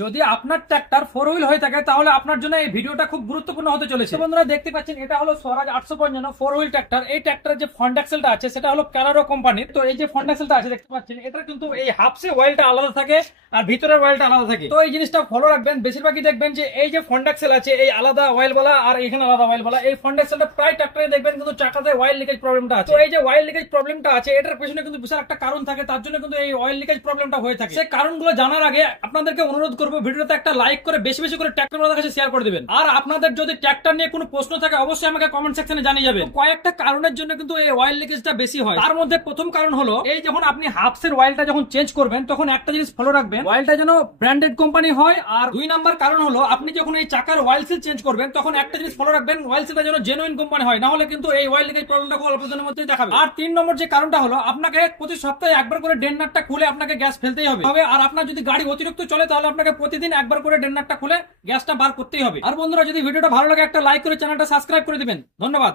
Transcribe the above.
যদি আপনার tractor 4 wheel হয়ে থাকে তাহলে আপনার জন্য এই ভিডিওটা খুব গুরুত্বপূর্ণ হতে চলেছে। বন্ধুরা দেখতে পাচ্ছেন এটা হলো স্বরাজ 855 4 হুইল ট্র্যাক্টর। এই ট্র্যাক্টরের যে ফ্রন্ট অ্যাক্সেলটা আছে সেটা হলো ক্যারারো কোম্পানির। তো এই যে ফ্রন্ট অ্যাক্সেলটা আছে দেখতে পাচ্ছেন, এটা কিন্তু এই হাফসে অয়েলটা আলাদা থাকে আর ভিতরের অয়েলটা আলাদা থাকে। তো এই জিনিসটা ফলো রাখবেন। বেশিরভাগই দেখবেন যে এই যে ফ্রন্ট অ্যাক্সেল আছে এই আলাদা অয়েল বলা আর এখানে আলাদা অয়েল বলা। এই ফ্রন্ট অ্যাক্সেলটা প্রায় ট্র্যাক্টরে দেখবেন কিন্তু চাকাতে অয়েল লিকেজ প্রবলেমটা আছে। তো এই যে অয়েল লিকেজ প্রবলেমটা আছে এটার পেছনে কিন্তু বিশাল একটা কারণ থাকে, তার জন্য কিন্তু এই অয়েল লিকেজ প্রবলেমটা হয়ে থাকে। সেই কারণগুলো জানার আগে আপনাদেরকে অনুরোধ করবো ভিডিওতে একটা লাইক করে বেশি বেশি করে ট্র্যাক্টর আমাদের কাছে শেয়ার করে দিবেন। আর আপনাদের যদি ট্র্যাক্টর নিয়ে কোনো প্রশ্ন থাকে অবশ্যই আমাকে কমেন্ট সেকশনে জানিয়ে যাবেন। কয়েকটা কারণের জন্য কিন্তু এই অয়েল লিকেজটা বেশি হয়। তার মধ্যে প্রথম কারণ হলো এই যখন আপনি হাফসের অয়েলটা যখন চেঞ্জ করবেন তখন একটা জিনিস ফলো রাখবেন, অয়েলটা যেন ব্র্যান্ডেড কোম্পানি হয়। আর 2 নাম্বার কারণ হলো আপনি যখন এই চাকার অয়েল সিল চেঞ্জ করবেন তখন একটা জিনিস ফলো রাখবেন, অয়েল সিলটা যেন জেনুইন কোম্পানি হয়, না হলে কিন্তু এই অয়েল লিকেজ প্রবলেমটা খুব অল্প দিনের মধ্যেই দেখাবে। আর 3 নম্বর যে কারণটা হলো আপনাকে প্রতি সপ্তাহে একবার করে ডেন নাটটা খুলে আপনাকে গ্যাস ফেলতেই হবে। আর আপনার যদি গাড়ি অতিরিক্ত চলে তাহলে আপনাকে প্রতিদিন একবার করে ডেন নাটটা খুলে গ্যাসটা বার করতেই হবে। আর বন্ধুরা যদি ভিডিওটা ভালো লাগে একটা লাইক করে চ্যানেলটা সাবস্ক্রাইব করে দিবেন। ধন্যবাদ।